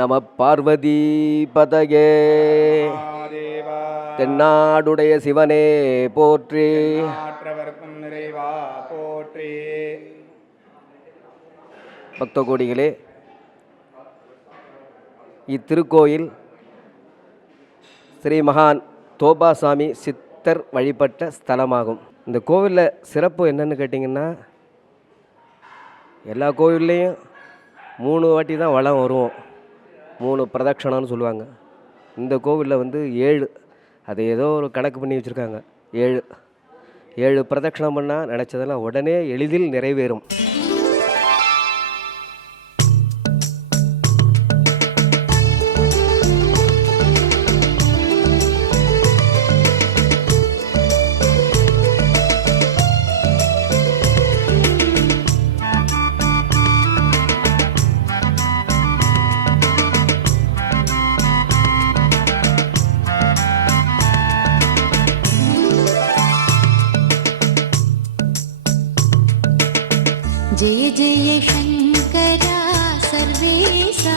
நம பார்வதி பதகே. தென்னாடுடைய சிவனே போற்றி. நிறைவா போற்றி. பக்த கோடிகளே, இத்திருக்கோயில் ஸ்ரீ மகான் தோபாசாமி சித்தர் வழிபட்ட ஸ்தலமாகும். இந்த கோவிலில் சிறப்பு என்னன்னு கேட்டிங்கன்னா, எல்லா கோவில்லையும் 3 வாட்டி தான் வலம் வருவோம், 3 பிரதட்சணம்னு சொல்லுவாங்க. இந்த கோவிலில் 7, அது ஏதோ ஒரு கணக்கு பண்ணி வச்சுருக்காங்க. 7 பிரதட்சணம் பண்ணால் நினச்சதெல்லாம் உடனே எளிதில் நிறைவேறும். जय जय शंकरा सर्वेशा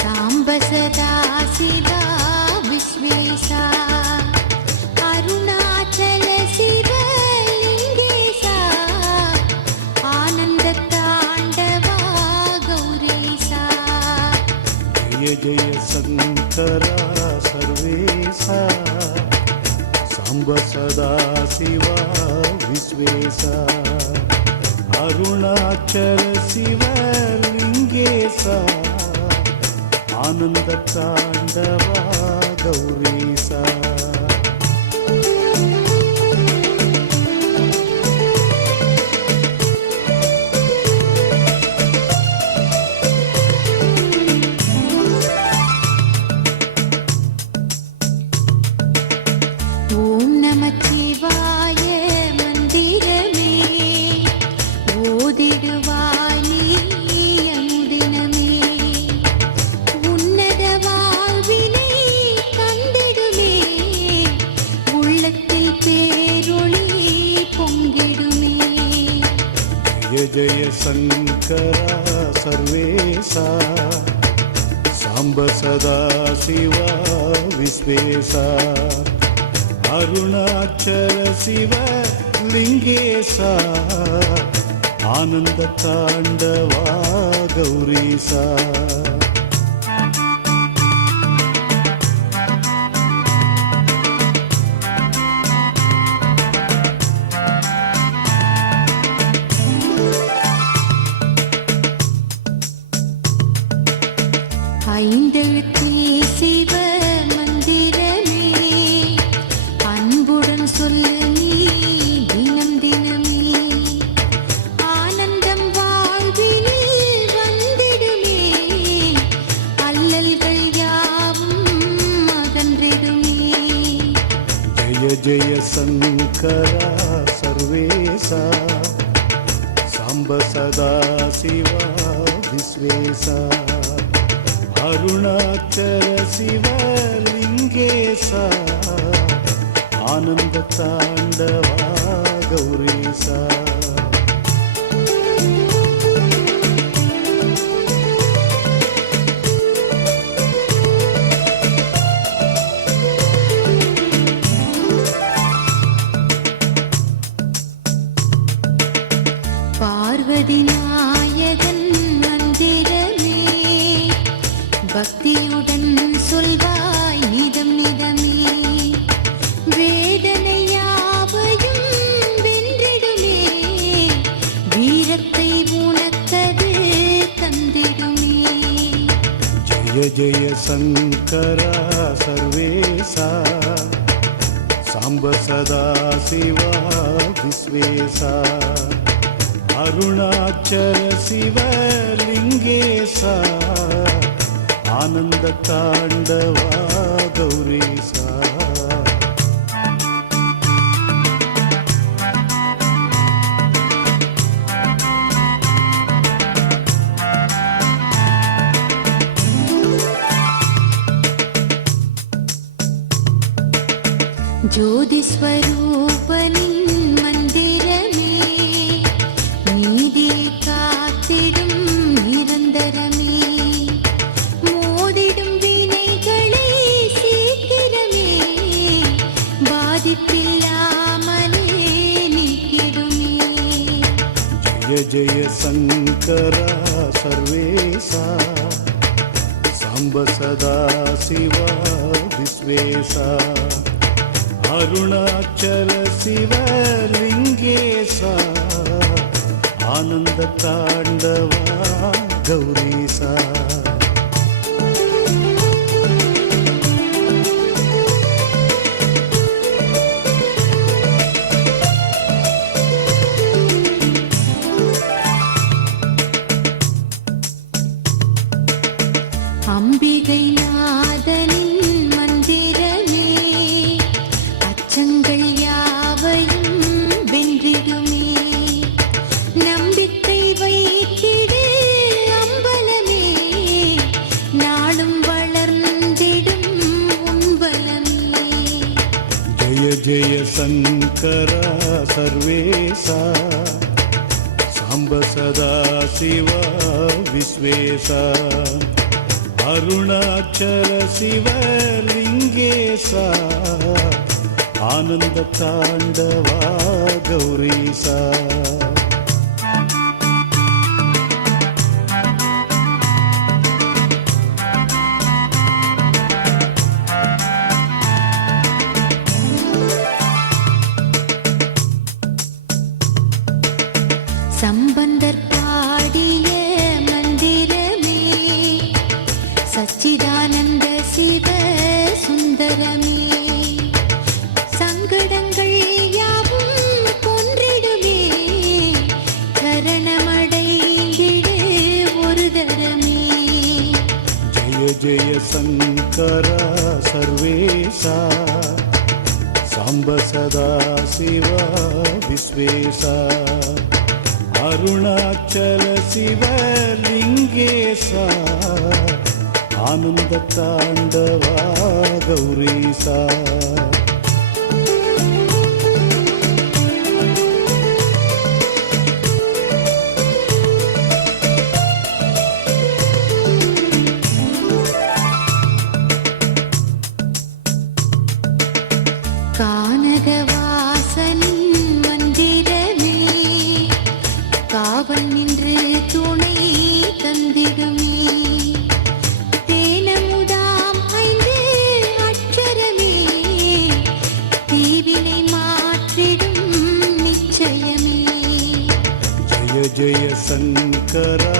सांब सदा शिवा विश्वेशा अरुणाचल शिवलिंगेशा आनंद तांडवा गौरीशा. जय जय शंकरा सर्वेशा सांब सदा शिवा विश्वेशा अरुणाचल शिवलिंगेशा आनंद तांडवा गौरीशा. ओम नमः शिवाय मंदिरमे ஓதிடுவாய் நீ அனுதினமே. உன்னத வாழ்வினை தந்திடுமே, உள்ளத்தில் பேரொளி பொங்கிடுமே. जय जय शंकरा सर्वेशा सांब सदा शिवा विश्वेशा अरुणाचल शिवलिंगेशा आनंद तांडवा गौरीशा. ஐந்தெழுத்தில் சிவ மந்திரமே அன்புடன் சொல்லு நீ தினம் தினமே. ஆனந்தம் வாழ்வினில் வந்திடுமே, அல்லல்கள் யாவும் அகன்றிடுமே. जय जय शंकरा सर्वेशा सांब सदा शिवा विश्वेशा अरुणाचल शिवलिंगेशा आनंद तांडवा गौरीशा. பார்வதி நாயகன் மந்திரமே பக்தியுடன் சொல்வாய் நிதம் நிதமே. வேதனை யாவையும் வென்றிடுமே, வீரத்தை உனக்கது தந்திடுமே. जय जय शंकरा सर्वेशा सांब सदा शिवा विश्वेशा अरुणाचल शिवलिंगेशा आनंद तांडवा गौरीशा. ज्योति स्वरूपनिन मंदिरमे நீதி காத்திடும் நிரந்தரமே. जय शङ्करा सर्वेशा साम्ब सदा शिवा विश्वेशा अरुणाचल शिवलिङ्गेशा आनन्द ताण्डवा गौरीसा அம்பிகை நாதனின் மந்திரமே அச்சங்கள் யாவையும் வென்றிடுமே. நம்பிக்கை வைத்திடு அம்பலமே நாளும் வளர்ந்திடும் உன்பலமே. जय जय शङ्करा सर्वेशा साम्ब सदा शिवा विश्वेशा अरुणाचल शिवलिङ्गेशा आनन्द ताण्डवा गौरीसा சம்பந்தர் பாடிய மந்திரமே சச்சிதானந்த சிவ சுந்தரமே. சங்கடங்கள் யாவும் கொன்றிடுமே சரணமடைந்திடு ஒரு தரமே. जय जय शङ्करा सर्वेशा साम्ब सदा शिवा विश्वेशा अरुणाचल शिवलिङ्गेशा आनन्द ताण्डवा गौरीसा கானகவாசனின் மந்திரமே காவல் நின்று துணை தந்திடுமே. தேனமுதாம் 5 அட்சரமே தீவினை மாற்றிடும் நிச்சயமே. जय जय शङ्करा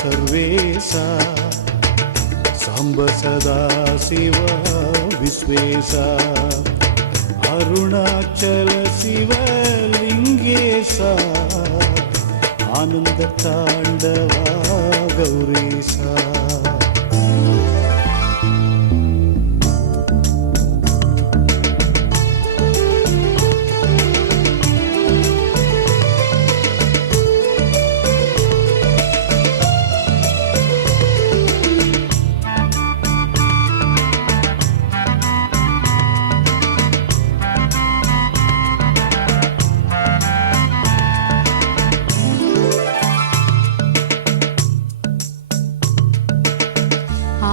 सर्वेशा साम्ब सदा शिवा विश्वेशा अरुणाचल शिवलिङ्गेशा आनन्द ताण्डवा गौरीसा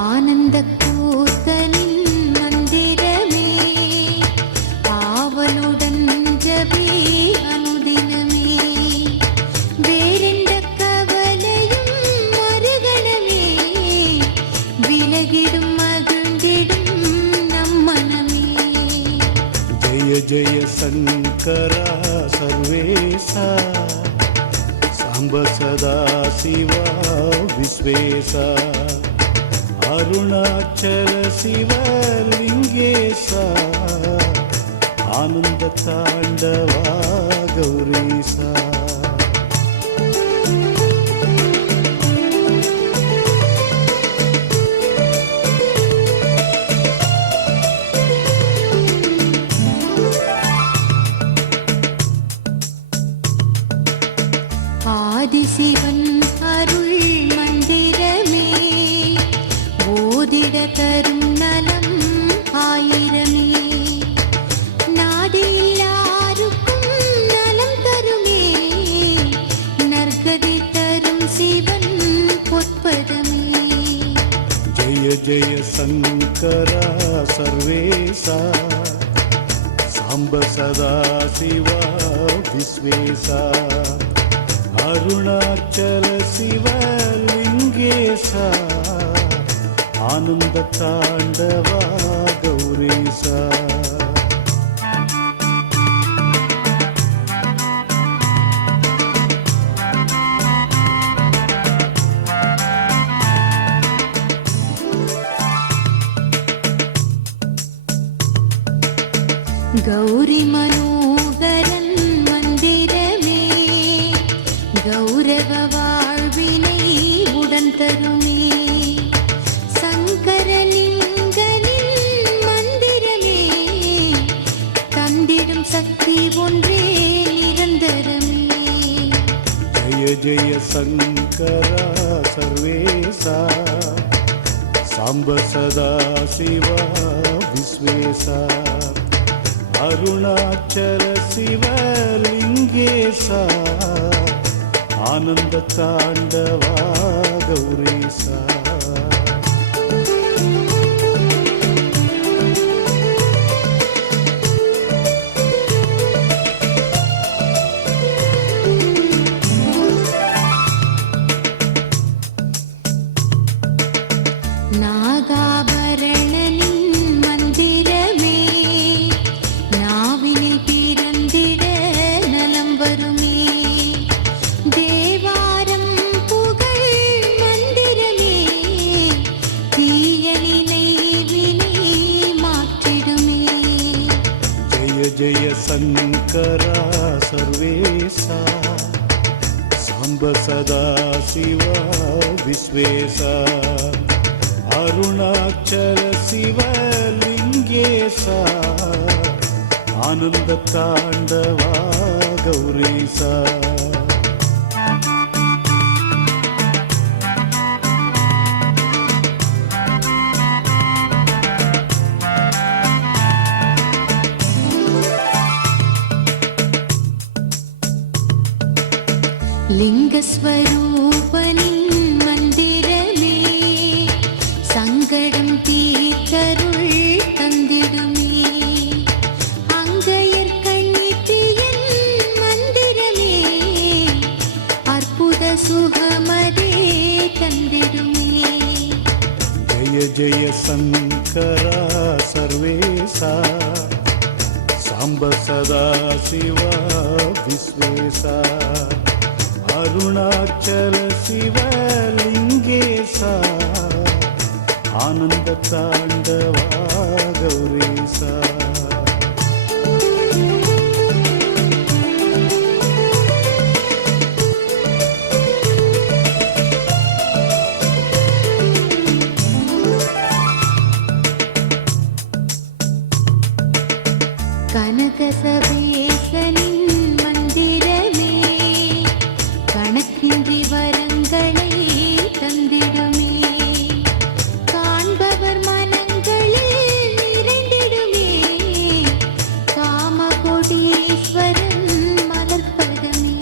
ஆனந்த கூத்தனின் மந்திரமே ஆவலுடன் ஜபி அனுதினமே. வேறெந்த கவலையும் மறுகணமே விலகிடும் மகிழ்ந்திடும் நம் மனமே. जय जय शङ्करा सर्वेशा साम्ब सदा शिवा विश्वेशा अरुणाचल शिवलिङ्गेशा आनन्द ताण्डवा गौरीसा ஆதிசிவன் அருள் மந்திரமே ஓதிட தரும் நலம் ஆயிரமே. நாடில் யாருக்கும் நலம் தருமே நற்கதி தரும் சிவன் பொற்பதமே. जय जय शङ्करा सर्वेशा साम्ब सदा शिवा विश्वेशा அருணாச்சல சிவலிங்கேசா ஆனந்த தாண்டவா கௌரீசா கௌரி மனோகரன் மந்திரமே கௌரவ வாழ்வினை உடன் தருமே சங்கரலிங்கனின் மந்திரமே தந்திடும் சக்தி ஒன்றே நிரந்தரமே ஜய ஜய சங்கரா சர்வேசா சாம்ப சதா சிவா விஸ்வேசா அருணாச்சல சிவலிங்கேசா ஆனந்த தாண்டவா கௌரீசா நாகாபரணனின் மந்திரமே நாவினில் பிறந்திட நலம் வருமே தேவாரம் புகழ் மந்திரமே தீயனினை வினை மாற்றிடுமே ஜய ஜய சங்கரா சர்வேசா சாம்ப சதா சிவா விஸ்வேசா அருணாச்சல சிவலிங்கேசா ஆனந்த தாண்டவா கௌரீசா லிங்கஸ்வரூபனின் மந்திரமே சங்கடம் தீர்த்தருள் தந்திடுமே அங்கையர் கண்ணிற்றியன் மந்திரமே அற்புத சுகமதே தந்திடுமே ஜய ஜய சங்கரா சர்வேசா சாம்ப சதா சிவா விஸ்வேசா அருணாச்சல சிவலிங்கேசா ஆனந்த தாண்டவா கௌரீசா கனகசபேசனின் மந்திரமே கணக்கின்றி வரங்களை தந்திடுமே காண்பவர் மனங்களில் நிறைந்திடுமே காமகோடீஸ்வரன் மலர்பதமே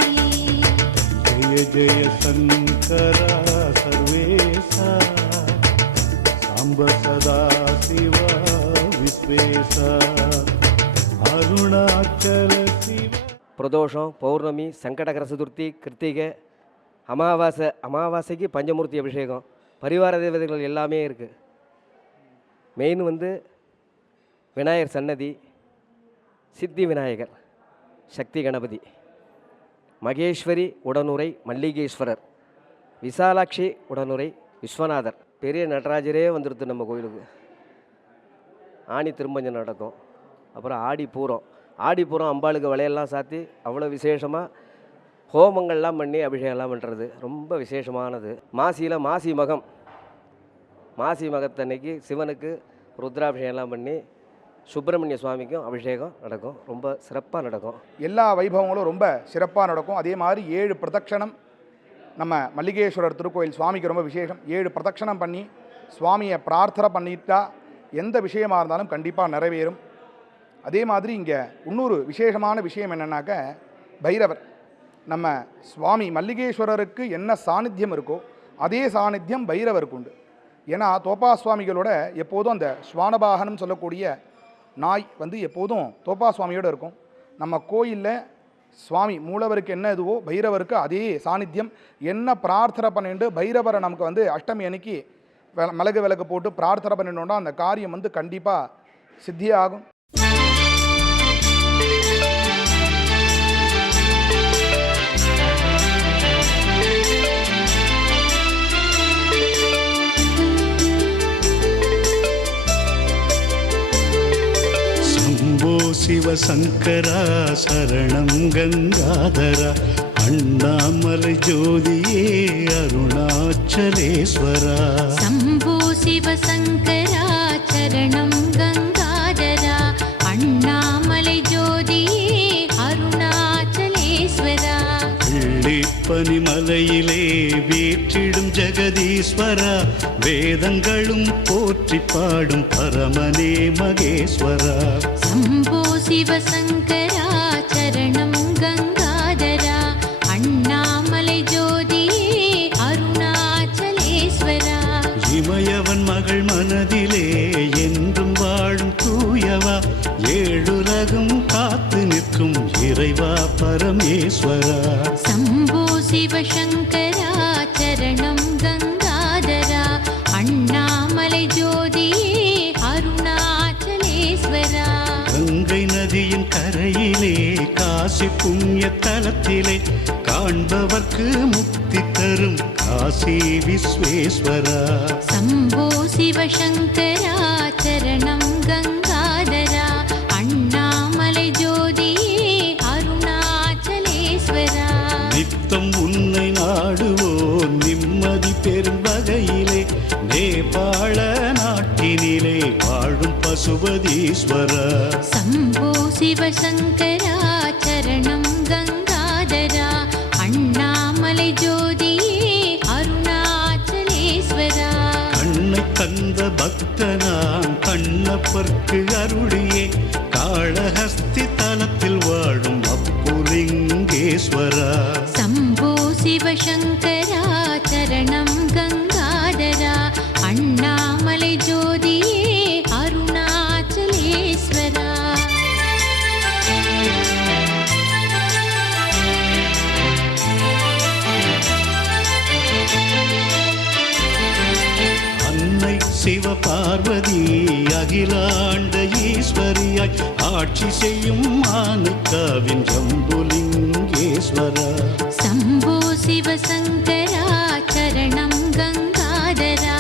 ஜய ஜய சங்கரா சர்வேசா சாம்ப சதா சிவா விஸ்வேசா அருணாச்சல சிவ பிரதோஷம், பௌர்ணமி, சங்கடகர சதுர்த்தி, கிருத்திகை, அமாவாசைக்கு பஞ்சமூர்த்தி அபிஷேகம், பரிவார தேவதைகள் எல்லாமே இருக்குது. மெயின் வந்து விநாயகர் சன்னதி, சித்தி விநாயகர், சக்தி கணபதி, மகேஸ்வரி உடனுரை மல்லிகேஸ்வரர், விசாலாட்சி உடனுரை விஸ்வநாதர், பெரிய நடராஜரே வந்துடுது நம்ம கோயிலுக்கு. ஆணி திருமஞ்சம் நடக்கும். அப்புறம் ஆடிப்பூரம் அம்பாளுக்கு வளையெல்லாம் சாத்தி அவ்வளோ விசேஷமாக ஹோமங்கள்லாம் பண்ணி அபிஷேகம்லாம் பண்ணுறது ரொம்ப விசேஷமானது. மாசி மகத்தன்னைக்கு சிவனுக்கு ருத்ராபிஷேகம்லாம் பண்ணி சுப்பிரமணிய சுவாமிக்கும் அபிஷேகம் நடக்கும். ரொம்ப சிறப்பாக நடக்கும். எல்லா வைபவங்களும் ரொம்ப சிறப்பாக நடக்கும். அதே மாதிரி 7 பிரதட்சணம் நம்ம மல்லிகேஸ்வரர் திருக்கோயில் சுவாமிக்கு ரொம்ப விசேஷம். 7 பிரதட்சணம் பண்ணி சுவாமியை பிரார்த்தனை பண்ணிட்டா எந்த விஷயமாக இருந்தாலும் கண்டிப்பாக நிறைவேறும். அதே மாதிரி இங்கே இன்னொரு விசேஷமான விஷயம் என்னென்னாக்க பைரவர் நம்ம சுவாமி மல்லிகேஸ்வரருக்கு என்ன சாநித்தியம் இருக்கோ அதே சாநித்தியம் பைரவருக்கு உண்டு. ஏன்னா தோப்பா சுவாமிகளோட எப்போதும் அந்த ஸ்வானபாகனம் சொல்லக்கூடிய நாய் வந்து எப்போதும் தோப்பா சுவாமியோடு இருக்கும். நம்ம கோயிலில் சுவாமி மூலவருக்கு என்ன இதுவோ பைரவருக்கு அதே சாநித்தியம். என்ன பிரார்த்தனை பண்ணிட்டு பைரவரை நமக்கு வந்து அஷ்டமி அன்னைக்கு மிளகு விளக்கு போட்டு பிரார்த்தனை பண்ணிட்டோம்னா அந்த காரியம் வந்து கண்டிப்பாக சித்தியாகும். शम्भो शिवशङ्करा शरणं गङ्गाधरा अण्णामलै ज्योतिये अरुणाचलेश्वरा शम्भो शिवशङ्करा चरणं गङ्गाधरा अण्णामलै ज्योतिये अरुणाचलेश्वरा பனிமலையிலே வீற்றிடும் ஜெகதீஸ்வரா வேதங்களும் போற்றி பாடும் பரமனே மகேஸ்வரா शम्भो शिवशङ्करा चरणं गङ्गाधरा अण्णामलै ज्योतिये अरुणाचलेश्वरा இமயவன் மகள் மனதிலே என்றும் வாழும் தூயவா ஏழுலகும் காத்து நிற்கும் இறைவா பரமேஸ்வரா शम्भो शिवशङ्करा चरणं गङ्गाधरा अण्णामलै ज्योतिये अरुणाचलेश्वरा கங்கை நதியின் கரையிலே காசி புண்ணிய தலத்திலே காண்பவர்க்கு முக்தி தரும் காசி விஸ்வேஸ்வரா शम्भो शिवशङ्करा चरणं गङ्गाधरा अण्णामलै ज्योतिये अरुणाचलेश्वरा நித்தம் உன்னை நாடுவோர் நிம்மதி பெறும் வகையிலே நேபாள நாட்டினிலே வாழும் பசுபதீஸ்வரா शम्भो शिवशङ्करा चरणं गङ्गाधरा अण्णामलै ज्योतिये अरुणाचलेश्वरा கண்ணை தந்த பக்தனாம் கண்ணப்பர்க்கு அருளியே காளஹஸ்தி தலத்தில் வாழும் அப்புலிங்கேஸ்வரா शम्भो शिवशङ्करा चरणं गङ्गाधरा अण्णामलै ज्योतिये अरुणाचलेश्वरा அன்னை சிவபார்வதி அகிலாண்ட ஈஸ்வரியாய் ஆட்சி செய்யும் மாணிக்காவின் ஜம்புலிங்கேஸ்வரா शम्भो शिवशङ्करा चरणं गङ्गाधरा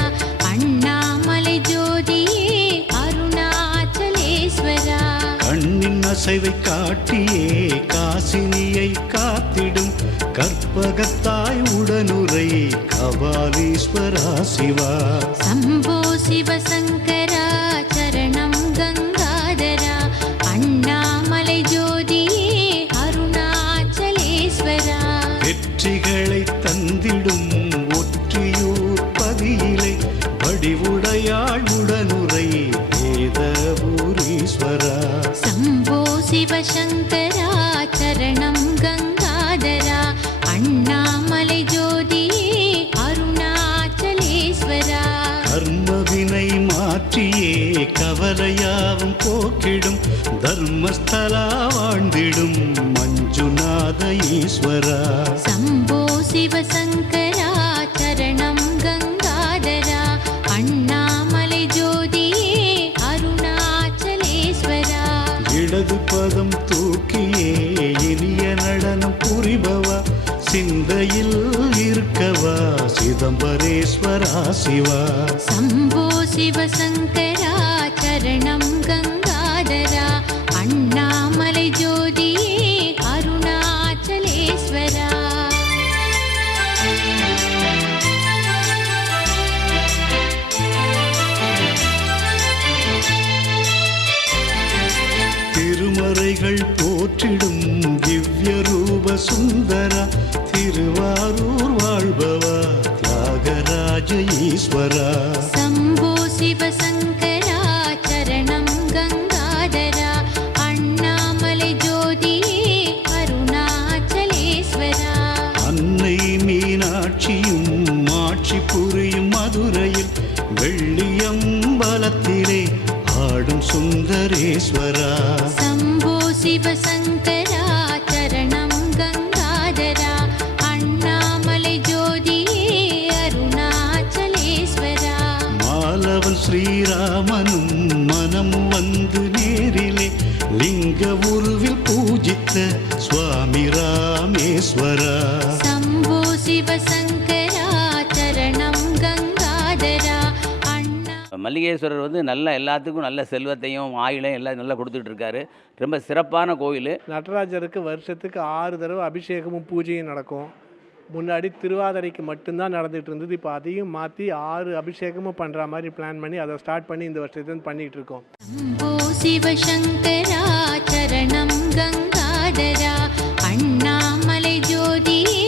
अण्णामलै ज्योतिये अरुणाचलेश्वरा கண்ணின் அசைவை காட்டியே காசினியை காத்திடும் கற்பகத்தாய் உடனுரை கபாலீஸ்வரா சிவா शम्भो शिवशङ्करा चरणं गङ्गाधरा अण्णामलै ज्योतिये अरुणाचलेश्वरा வெற்றிகளை தந்திடும் ஒற்றியூர் பதியிலை வடிவுடையாள் உடனுரை வேதபூரீஸ்வரா शम्भो शिवशङ्करा चरणं गङ्गाधरा अण्णामलै ज्योतिये अरुणाचलेश्वरा கர்மவினை மாற்றியே கவலையாவும் போக்கிடும் தர்மஸ்தலா வாழ்ந்திடும் மஞ்சுநாத ஈஸ்வரா शम्भो शिवशङ्करा चरणं गङ्गाधरा अण्णामलै ज्योतिये अरुणाचलेश्वरा இடது பதம் தூக்கியே இனிய நடனம் புரிபவா சிந்தையில் இருக்கவா சிதம்பரேஸ்வரா சிவா शम्भो शिवशङ्करा चरणं गङ्गाधरा अण्णामलै ज्योतिये अरुणाचलेश्वरा திருமறைகள் போற்றிடும் திவ்ய ரூப சுந்தரா திருவாரூர் வாழ்பவா தியாகராஜ ஈஸ்வரா शम्भो शिवशङ्करा चरणं गङ्गाधरा अण्णामलै ज्योतिये अरुणाचलेश्वरा அன்னை மீனாட்சியும் ஆட்சி புரியும் மதுரையில் வெள்ளியம்பலத்திலே ஆடும் சுந்தரேஸ்வரா शम्भो शिवशङ्करा चरणं லிங்க உருவில் பூஜித்த சுவாமி ராமேஸ்வரா. சம்போ சிவசங்கரா சரணம் கங்காதரா அண்ணா. மல்லிகேஸ்வரர் வந்து நல்ல எல்லாத்துக்கும் நல்ல செல்வத்தையும் ஆயுளையும் எல்லாம் நல்லா கொடுத்துட்டு இருக்காரு. ரொம்ப சிறப்பான கோயில். நடராஜருக்கு வருஷத்துக்கு 6 தடவை அபிஷேகமும் பூஜையும் நடக்கும். முன்னாடி திருவாதிரைக்கு மட்டும்தான் நடந்துகிட்டு இருந்தது. இப்போ அதையும் மாற்றி 6 அபிஷேகமும் பண்ணுற மாதிரி பிளான் பண்ணி அதை ஸ்டார்ட் பண்ணி இந்த வருஷத்துலேருந்து பண்ணிகிட்டு இருக்கோம். சம்போ சிவசங்கரா சரணம் கங்காதரா அண்ணாமலை ஜோதியே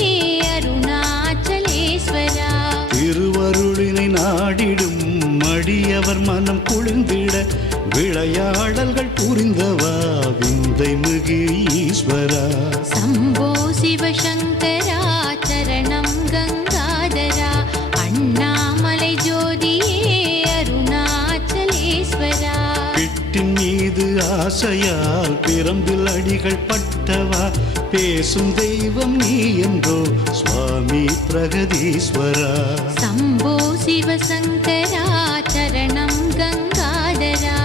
அருணாச்சலேஸ்வரா. திருவருளினை நாடிடும் மடியவர் மனம் குளிர்ந்திட விளையாடல்கள் புரிந்தவா விந்தை மிகு ஈஸ்வரா. சம்போ சிவசங்கரா சரணம் கங்காதரா அண்ணாமலை ஜோதியே அருணாச்சலேஸ்வரா. பிட்டின் மீது ஆசையால் பிரம்பில் அடிகள் பட்டவா பேசும் தெய்வம் நீ என்றோ சுவாமி பிரகதீஸ்வரா. சம்போ சிவசங்கரா சரணம் கங்காதரா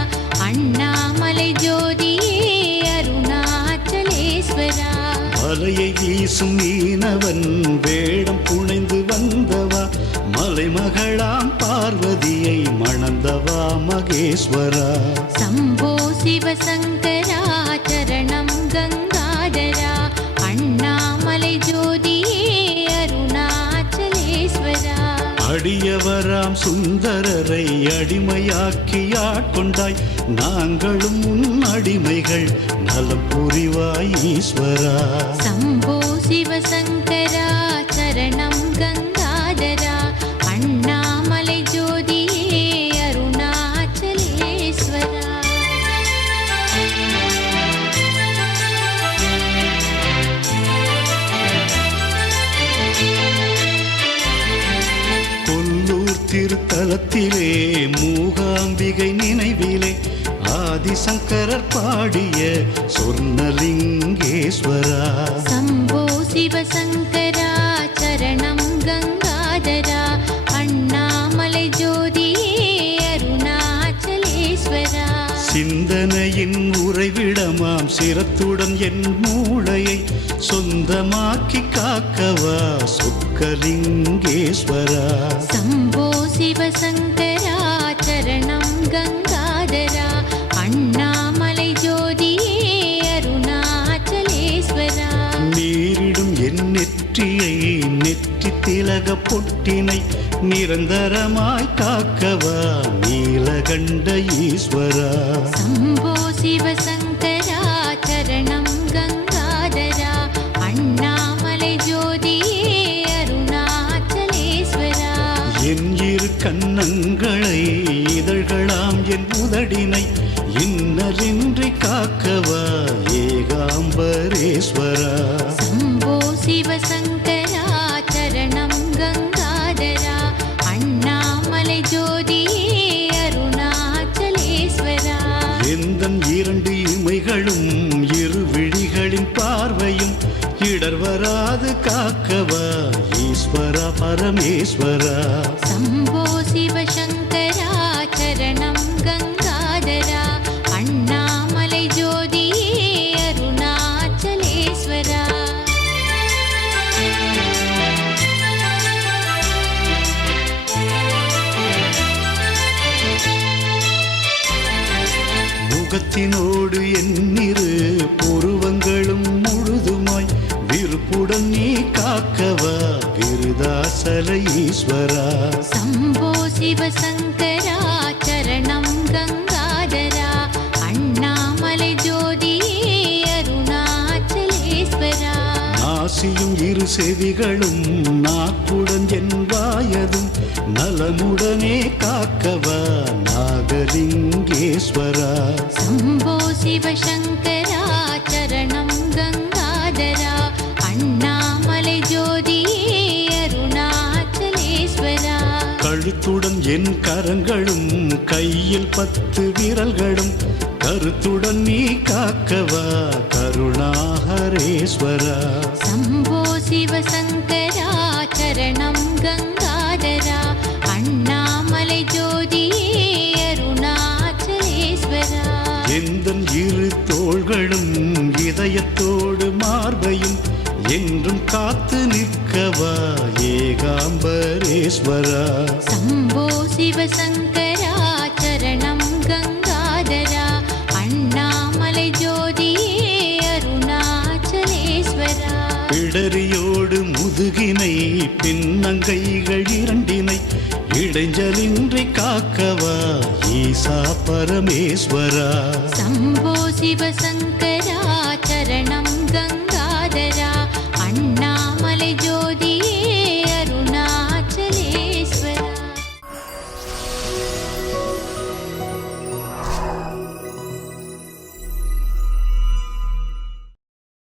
அண்ணாமலை ஜோதியே அருணாச்சலேஸ்வரா. மலையை வீசும் மீனவன் வேடம் புனைந்து வந்தவா மலைமகளாம் பார்வதியை மணந்தவா மகேஸ்வரா. சம்போ சிவசங்கரா சரணம் கங்காதரா அண்ணாமலை ஜோதியே அருணாச்சலேஸ்வரா. அடியவராம் சுந்தரரை அடிமையாக்கி ஆட்கொண்டாய் நாங்களும் உன் அடிமைகள் நலம் புரிவாய் ஈஸ்வரா. சம்போ சிவசங்கரா சரணம் கங்காதரா அண்ணாமலை ஜோதியே அருணாச்சலேஸ்வரா. கொல்லூர் திருத்தலத்திலே மூகாம்பிகை நினைவிலே ஆதிசங்கரர் பாடிய சொர்ணலிங்கேஸ்வரா. சம்போ சிவசங்கரா சரணம் கங்காதரா அண்ணாமலை ஜோதியே அருணாச்சலேஸ்வரா. சிந்தனையின் உறைவிடமாம் சிரத்துடன் என் மூளையை சொந்தமாக்கி காக்கவா சொக்கலிங்கேஸ்வரா. சம்போ சிவசங்கரா சரணம் கங்காதரா அண்ணாமலை ஜோதியே அருணாச்சலேஸ்வரா. நீரிடும் என் நெற்றியை நெற்றி திலக பொட்டினை நிரந்தரமாய் காக்கவா நீலகண்ட ஈஸ்வரா. சம்போ சிவசங்கரா சரணம் கங்காதரா அண்ணாமலை ஜோதியே அருணாச்சலேஸ்வரா. என் இரு கண்ணங்களை இதழ்களாம் என் உதடினை இன்னலின்றி காக்கவா ஏகாம்பரேஸ்வரா. சம்போ சிவசங்கரா சரணம் கங்காதரா அண்ணாமலை ஜோதியே அருணாச்சலேஸ்வரா. எந்தன் 2 இமைகளும் இரு விழிகளின் பார்வையும் இடர் வராது காக்கவா ஈஸ்வரா பரமேஸ்வரா. சம்போ சிவசங்கரா சரணம் கங்காதரா அண்ணாமலை ஜோதியே அருணாச்சலேஸ்வரா. முகத்தினோடு எண்ணிரு புருவங்களும் முழுதுமாய் விருப்புடன் நீ காக்கவா விருதாசல ஈஸ்வரா. சம்போ சிவசங்கரா சரணம் கங்காதரா அண்ணாமலை ஜோதியே அருணாச்சலேஸ்வரா. நாசியும் இரு செவிகளும் நாக்குடன் என் வாயதும் நலமுடனே காக்கவா நாகலிங்கேஸ்வரா. சம்போ சிவசங்கரா சரணம் கங்காதரா அண்ணாமலை ஜோதியே அருணாச்சலேஸ்வரா. கழுத்துடன் என் கரங்களும் கையில் 10 விரல்களும் கருத்துடன் நீ காக்கவா கருணாகரேஸ்வரா. சம்போ சிவசங்கரா சரணம் கங்காதரா அண்ணாமலை ஜோதியே அருணாச்சலேஸ்வரா. எந்தன் இரு தோள்களும் இதயத்தோடு மார்பையும் என்றும் காத்து நிற்கவா ஏகாம்பரேஸ்வரா. शम्भो शिवशङ्करा चरणं गङ्गाधरा अण्णामलै ज्योतिये अरुणाचलेश्वरा. பிடரியோடு முதுகினை பின்னங்கைகள் இரண்டினை இடைஞ்சலின்றி காக்கவா ஈசா பரமேஸ்வரா. शम्भो शिवशङ्करा चरणं